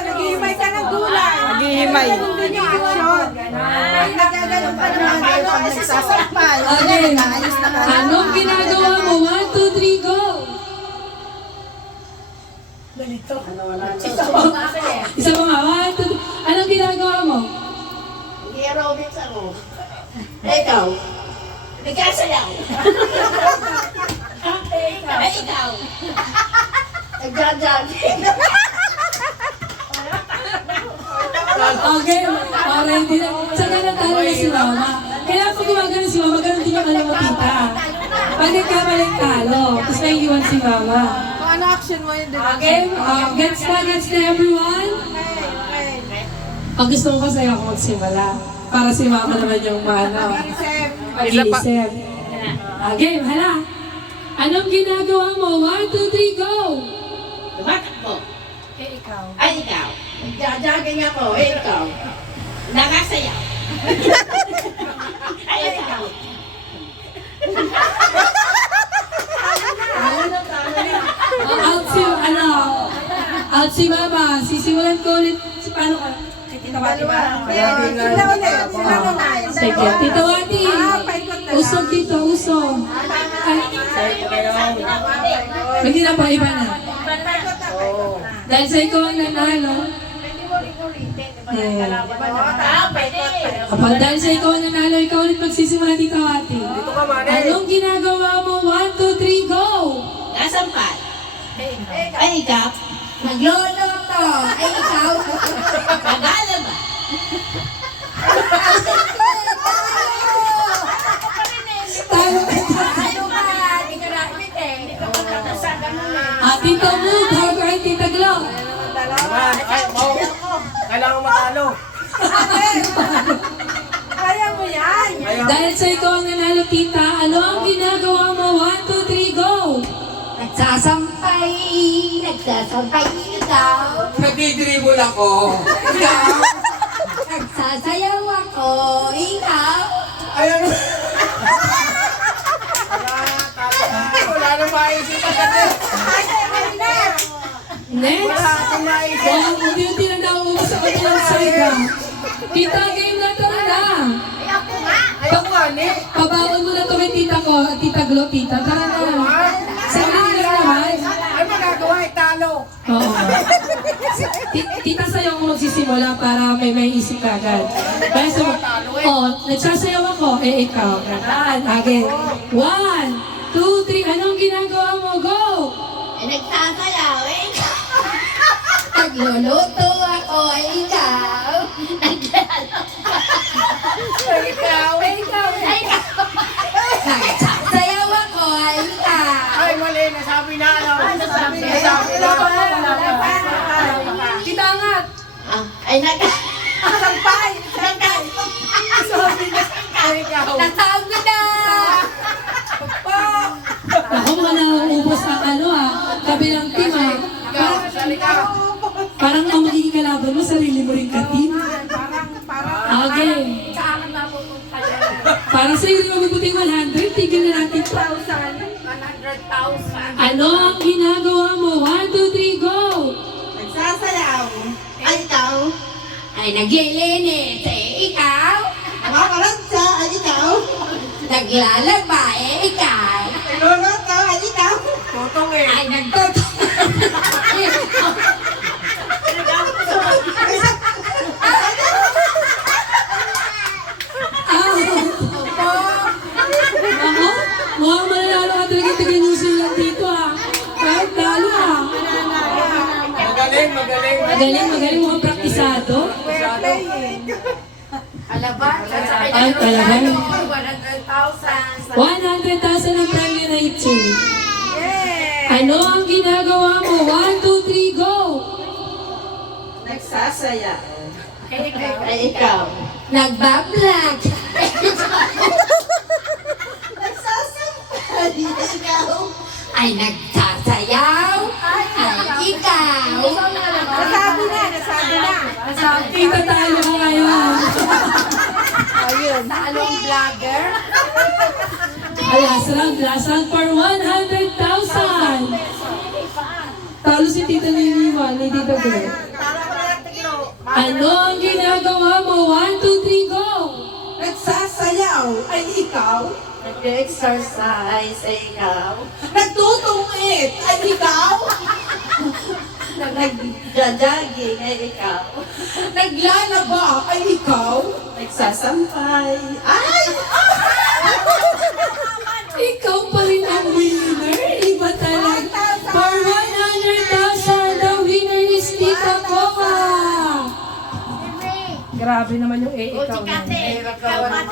Naghihimay ka ng gulay. Naghihimay. Nandun yung action. Nagaganon pa naman kayo pag nagsasakmal. Again, anong ginagawa mo? 1, 2, 3, go! Isa pa nga, 1, 2, 3. Anong ginagawa mo? Aerobics ako. Ikaw. Nagkasayaw. Ikaw. Nagja-jogging. Okay, ready na. Sa ganun talo na si Mama. Kailangan pag gumagano si Mama, ganun din yung alam mo, tita. Pag nagkamaling talo, tapos naiiwan si Mama. Kung ano action mo yun, Okay, gets na everyone? Pag gusto mo kasi ako magsimula. Para si Mama naman yung mag-iisip. Game, hala. Anong ginagawa mo? 1, 2, 3, go! Tumatakbo. ikaw. Ay, ikaw. Nagja-jogging ako. Ikaw. Nakasayaw. Ay, ikaw. Out si Mama. Sisimulan ko ulit. Paano ka? Sila ulit. Sila ulit. Sige, Tita Wati. Usog dito, usog. Hindi na pa, iba na. Dahil sa ikaw ang nanalo. Kapag dahil sa ikaw ang nanalo, ikaw ulit magsisimula, Tita Wati. Anong ginagawa mo? 1, 2, 3, go! Nasampal. Ay, ikaw. Nagloloto. Ay, ikaw. Nagalaba. Talo ka. Tita Mo, bago ay Tita Glo. Kailangan matalo. Kaya mo yan. Dahil sa ikaw ang nanalo, Tita, ano ang ginagawa mo? 1, 2, 3, go! Nagsasampay ikaw. Nagdidribble ako. Ikaw. Nagsasayaw ako, ikaw. Ayan. Wala na maisip agad eh. Next! Wow, unti-unti na nauubos sa kanilang side. Tita, game na ito na. Ayaw nga ni. Pabaon mo na ito kay Tita ko, Tita Glo, Tita. Tara na. Sabi nila naman. Ano magagawa? Talo. Oo. Tita, sa'yo ako magsisimula para may isip ka agad. Dahil sa nagsasayaw ako, ikaw. Again. 1, 2, 3. Anong ginagawa mo? Go! Nagsasayaw. Ikaw. Nagluluto ako, ikaw. Ikaw. Nagsasayaw ako, ikaw. Ay, mali. Nasabi na. Nasabi na. Tita, angat! Ay, Sampay. Nasabi na. Ako mga nauubos ang kabilang team Parang ang magiging kalaban mo, sarili mo rin ka-team. Okay. Para sa iyo, mabubuting 100, tigil na natin ito. 100,000. Ano ang ginagawa mo? 1, 2, 3, go! nagsasayaw. Ay, ikaw. Ay, naglilinis, ikaw. Makakaragsa. Ay, ikaw. Naglalaba, ikaw. Luluto. Ay, ikaw. Totong eh. Ay, nagtutulog. Ako? Mukhang mananalo ka talaga taga New Zealand dito Kahit talo Magaling. Magaling, mukhang praktisado. Alaban. Ay, talaga. 100,000. 100,000 ang premyo na ito. Ano ang ginagawa mo? 1, 2, 3, go! Nagsasayaw. Ay, ikaw. Nagbablog. Nagsasayaw. Ikaw. Ay, nagsasayaw. Ay, ikaw. Nasabi na. Kita tayo ngayon. Talong vlogger. Last round for 100,000. Talo si Tita Liliwan, ni Tita Gre. Ano ang ginagawa mo? 1, 2, 3, go! Nagsasayaw ay ikaw. Nag-exercise ay ikaw. Nagtutungit ay ikaw. Nag-jogging ay ikaw. Naglalaba ay ikaw. Nagsasampay. Ay! Ikaw pa rin ang winner. Iba talaga. For 100,000, the winner is Tita Coca. Grabe naman yung ikaw na. Hirap naman.